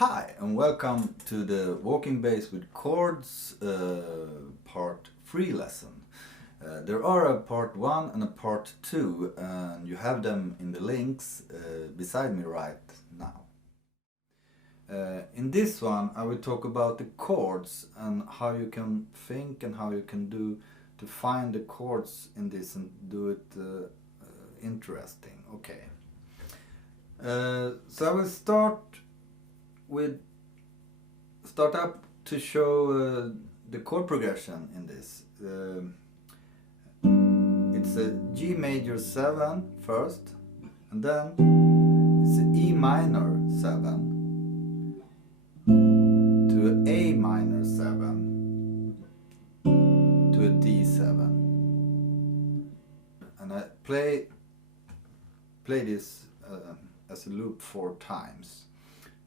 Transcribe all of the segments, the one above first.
Hi and welcome to the Walking Bass with Chords part 3 lesson. There are a part 1 and a part 2 and you have them in the links beside me right now. In this one I will talk about the chords and how you can think and how you can do to find the chords in this and do it interesting. Okay. So I will start up to show the chord progression in this. It's a G major 7 first, and then it's an E minor 7 to an A minor 7 to a D7, and I play this as a loop 4 times.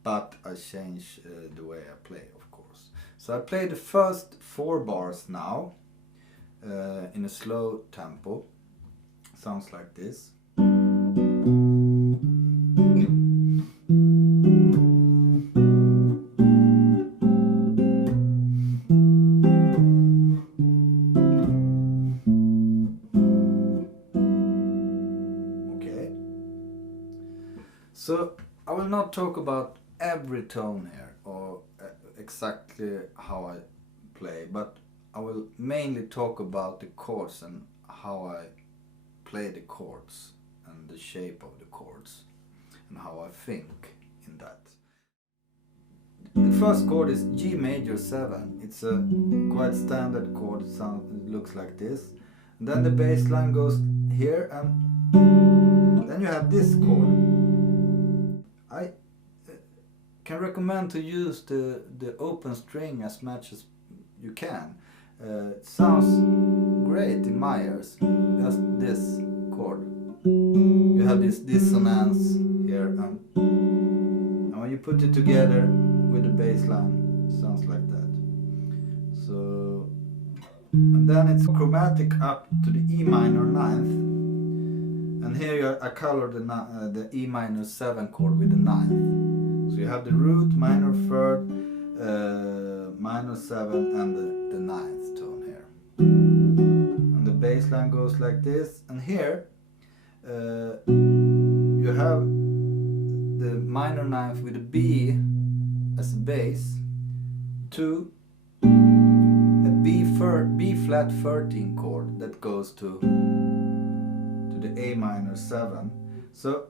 But I change the way I play, of course. So I play the first 4 bars now in a slow tempo. Sounds like this. Okay. So I will not talk about every tone here or exactly how I play, but I will mainly talk about the chords and how I play the chords and the shape of the chords and how I think in that. The first chord is G major 7. It's a quite standard chord. It looks like this. And then the bass line goes here, and then you have this chord. I can recommend to use the open string as much as you can. It sounds great in my ears. Just this chord. You have this dissonance here, and when you put it together with the bass line, it sounds like that. So, and then it's chromatic up to the E minor 9th, and here I color the E minor 7 chord with the 9th. So you have the root, minor 3rd, minor 7 and the 9th tone here. And the bass line goes like this, and here you have the minor 9th with a B as a bass to a B flat 13 chord that goes to the A minor 7. So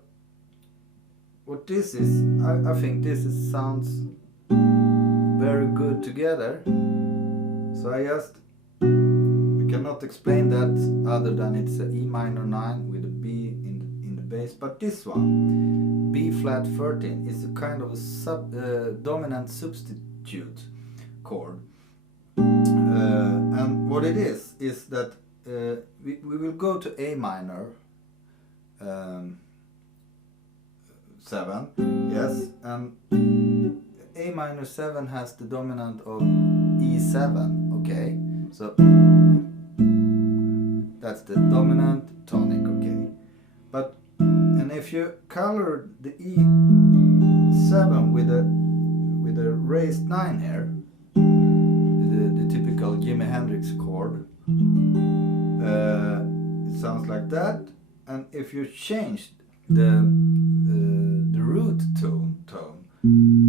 what this is, I think this sounds very good together. So I cannot explain that other than it's a E minor 9 with a B in the bass. But this one, B flat 13, is a kind of a dominant substitute chord. And what it is that we will go to A minor 7, yes, and A minor 7 has the dominant of E7, okay, so that's the dominant tonic, okay, and if you color the E7 with a raised 9 here, the typical Jimi Hendrix chord, it sounds like that. And if you change the root tone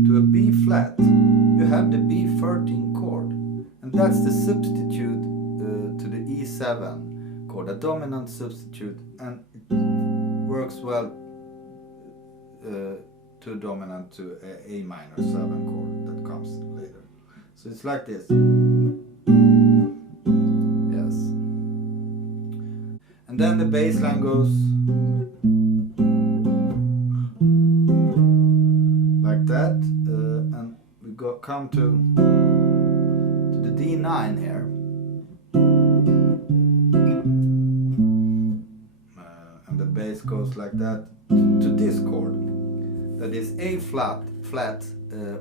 to a B flat, you have the B13 chord, and that's the substitute to the E7 chord, a dominant substitute, and it works well to dominant to A minor 7 chord that comes later. So it's like this. Yes. And then the bass line goes like that, and we come to the D9 here, and the bass goes like that to this chord that is A flat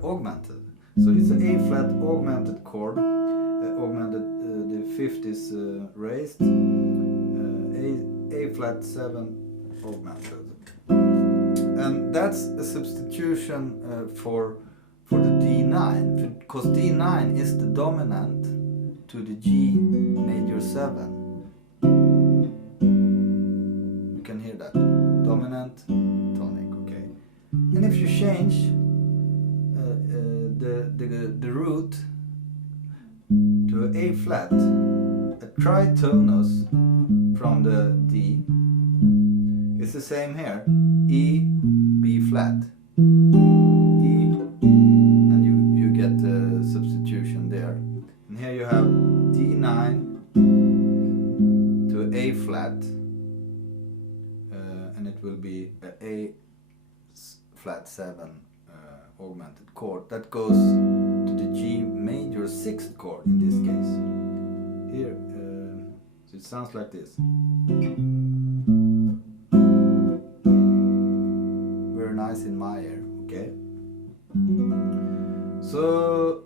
augmented. So it's an A flat augmented chord, augmented, the 5th is raised, A flat 7 augmented. And that's a substitution for for the D9, because D9 is the dominant to the G major 7. You can hear that. Dominant, tonic, okay. And if you change the root to an A flat, a tritonus from the D, it's the same here. E, B flat, E, and you get the substitution there. And here you have D9 to A flat, and it will be a flat 7 augmented chord that goes to the G major 6th chord in this case. Here, so it sounds like this. Very nice in my ear, okay? So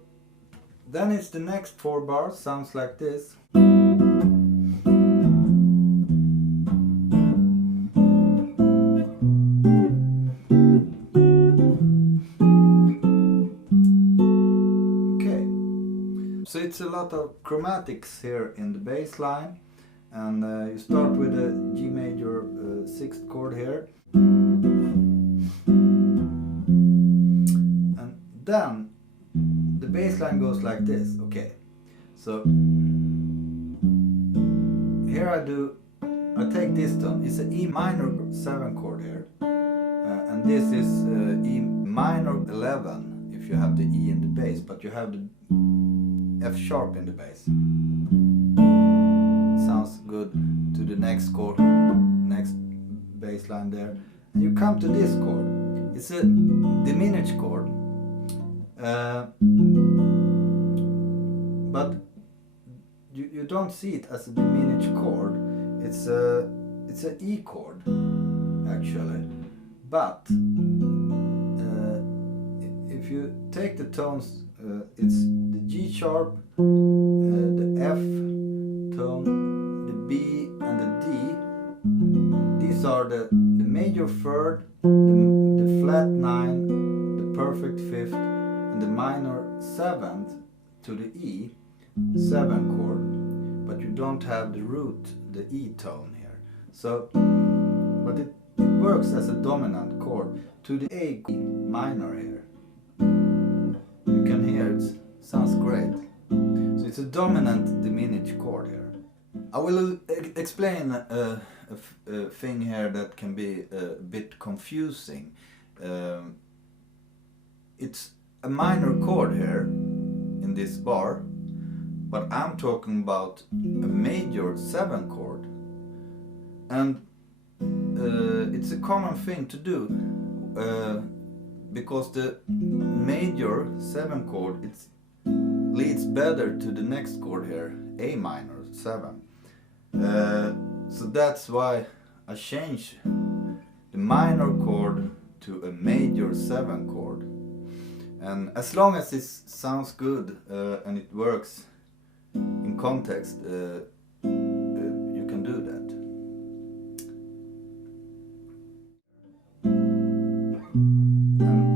then it's the next 4 bars, sounds like this. So it's a lot of chromatics here in the bass line, and you start with a G major 6th chord here, and then the bass line goes like this. Okay, so here I take this tone. It's an E minor 7 chord here, and this is E minor 11 if you have the E in the bass, but you have the F sharp in the bass. Sounds good to the next chord, next bass line there. And you come to this chord. It's a diminished chord, but you don't see it as a diminished chord. It's a E chord actually. But if you take the tones, it's the G sharp, the F tone, the B and the D. These are the major 3rd, the flat 9, the perfect 5th, and the minor 7th to the E 7 chord. But you don't have the root, the E tone here. So, but it works as a dominant chord to the A minor here. You can hear it sounds great. So it's a dominant diminished chord here. I will explain a thing here that can be a bit confusing. It's a minor chord here in this bar, but I'm talking about a major 7 chord. And it's a common thing to do. Because the major 7 chord it leads better to the next chord here, A minor 7. So that's why I changed the minor chord to a major 7 chord. And as long as it sounds good and it works in context, you can do that.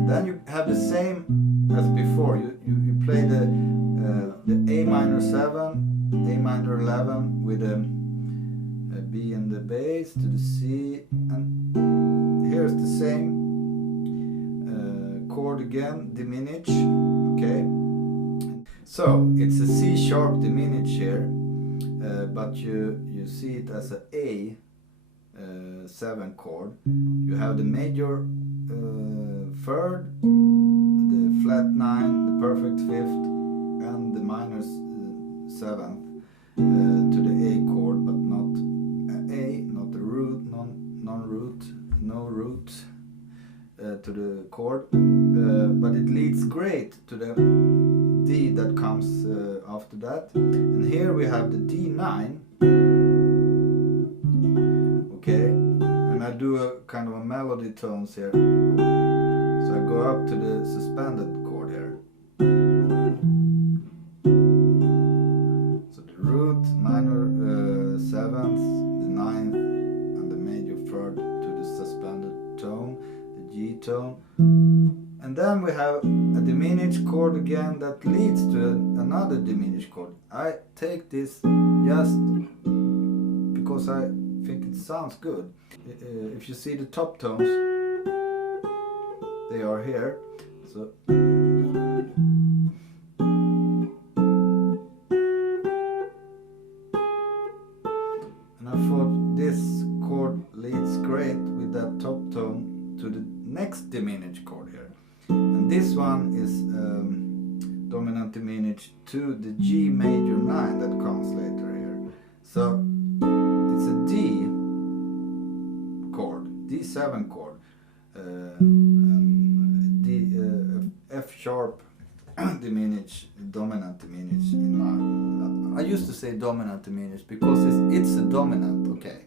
Then you have the same as before. You play the A minor 7, A minor 11 with a B in the bass to the C, and here's the same chord again, diminished. Okay, so it's a C sharp diminished here, but you see it as a A 7 chord. You have the major 3rd, the flat 9, the perfect 5th, and the minor 7th to the A chord, but not A, not the root, non-root, no root to the chord, but it leads great to the D that comes after that. And here we have the D9. Okay, and I do a kind of a melody tones here. So I go up to the suspended chord here. So the root, minor 7th, the 9th, and the major 3rd to the suspended tone, the G tone. And then we have a diminished chord again that leads to another diminished chord. I take this just because I think it sounds good. If you see the top tones, they are here. So and I thought this chord leads great with that top tone to the next diminished chord here. And this one is dominant diminished to the G major 9 that comes later here. So it's a D chord, D7 chord, and F sharp diminished, dominant diminished. In my, I used to say dominant diminished because it's a dominant, okay.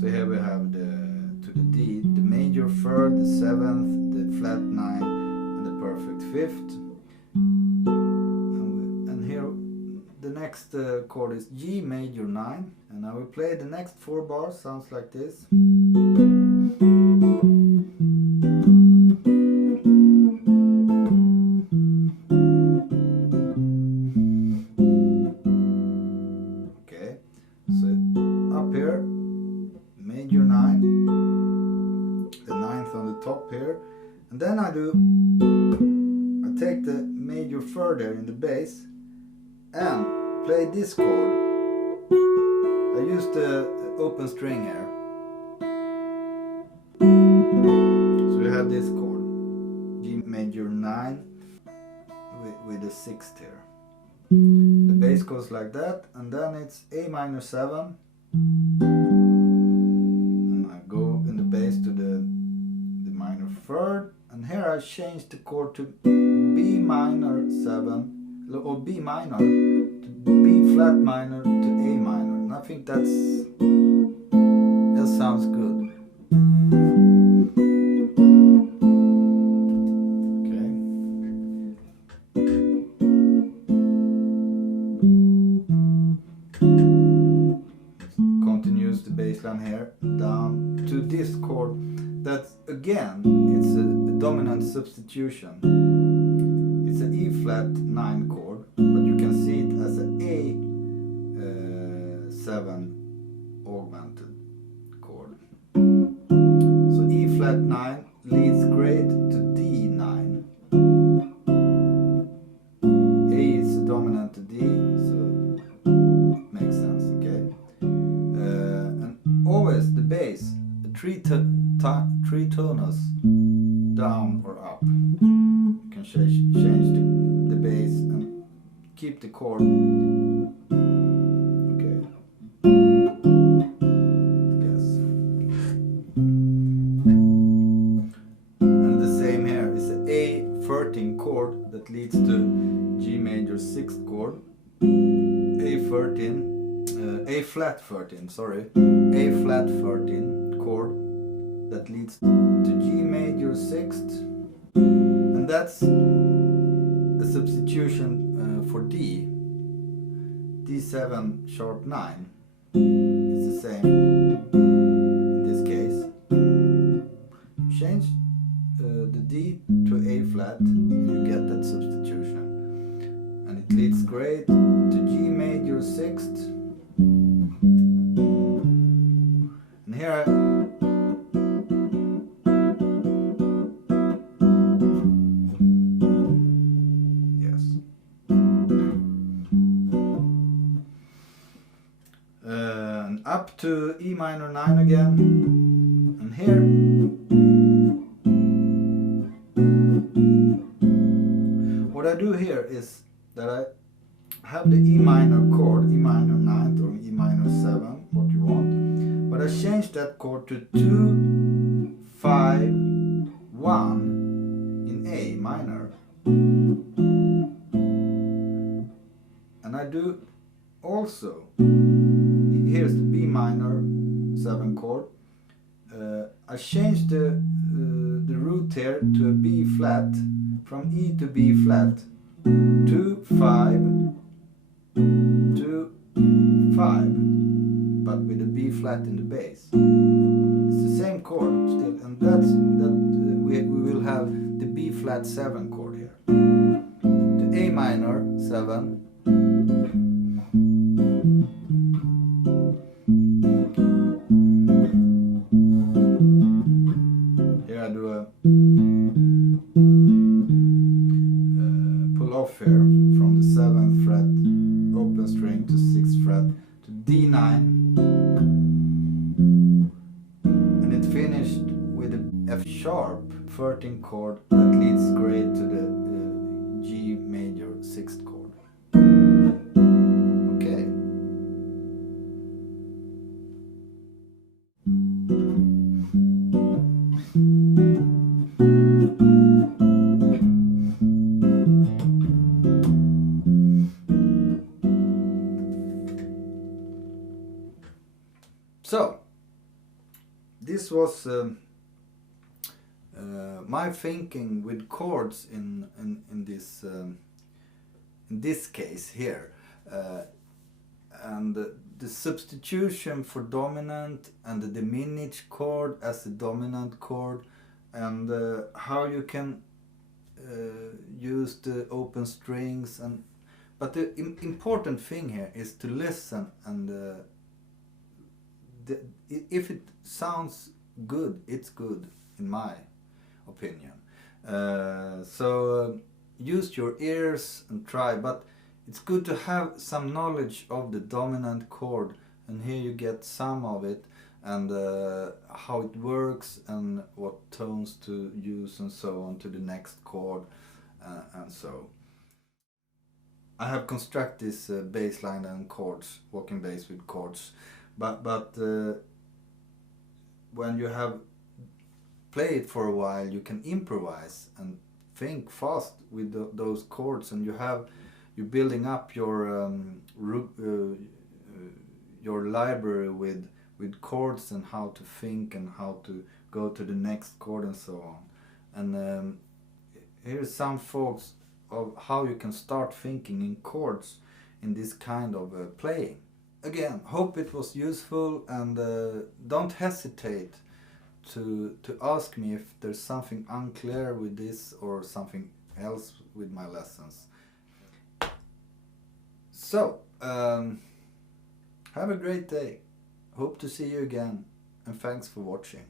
So here we have to the D, the major third, the 7th, the flat 9, and the perfect 5th. And here the next chord is G major 9, and I will play the next 4 bars, sounds like this. Okay, so up here, major 9, the 9th on the top here, and then I take the major third there in the bass and play this chord. I use the open string here. So you have this chord, G major 9 with the 6th here. The bass goes like that, and then it's A minor 7. Bass to the minor third, and here I change the chord to B minor 7 or B minor to B flat minor to A minor, and I think that sounds good. Okay. Continues the bass line here down to this chord that again it's a dominant substitution. It's an E flat 9 chord, but you can see it as an A7 augmented chord. So E flat 9 leads great to D9. A is a dominant to D, so makes sense, okay? And always the bass, tritonus, down or up. You can change the bass and keep the chord. Okay. Yes. And the same here is an A13 chord that leads to G major 6th chord. A flat 13, sorry. A flat 13 chord that leads to G major 6th, and that's a substitution for D. D7 sharp 9. It's the same in this case. Change the D to A flat, and you get that substitution, and it leads great to G major 6th. And here yes. And up to E minor 9 again. And here what I do here is that I have the E minor chord, E minor 9th or E minor 7, what you want. But I changed that chord to 2, 5, 1 in A minor. And I do also, here's the B minor 7 chord. I changed the root here to a B flat, from E to B flat, 2, 5, 2, 5. but with a B flat in the bass. It's the same chord still, and we will have the B flat 7 chord here. The A minor 7. Here I do a pull off here from the 7th fret open string to 6th fret to D9, and it finished with a F sharp 13 chord that leads straight to the G major 6th chord. Okay. So, this was my thinking with chords in this case here, and the substitution for dominant and the diminished chord as the dominant chord, and how you can use the open strings, but the important thing here is to listen, and if it sounds good, it's good in my opinion. So use your ears and try, but it's good to have some knowledge of the dominant chord, and here you get some of it, and how it works and what tones to use and so on to the next chord, and so. I have constructed this bass line and chords, walking bass with chords, but when you have played for a while, you can improvise and think fast with those chords, and you're building up your library with chords and how to think and how to go to the next chord and so on. And here's some thoughts of how you can start thinking in chords in this kind of playing. Again, hope it was useful, and don't hesitate to ask me if there's something unclear with this or something else with my lessons. So, have a great day. Hope to see you again, and thanks for watching.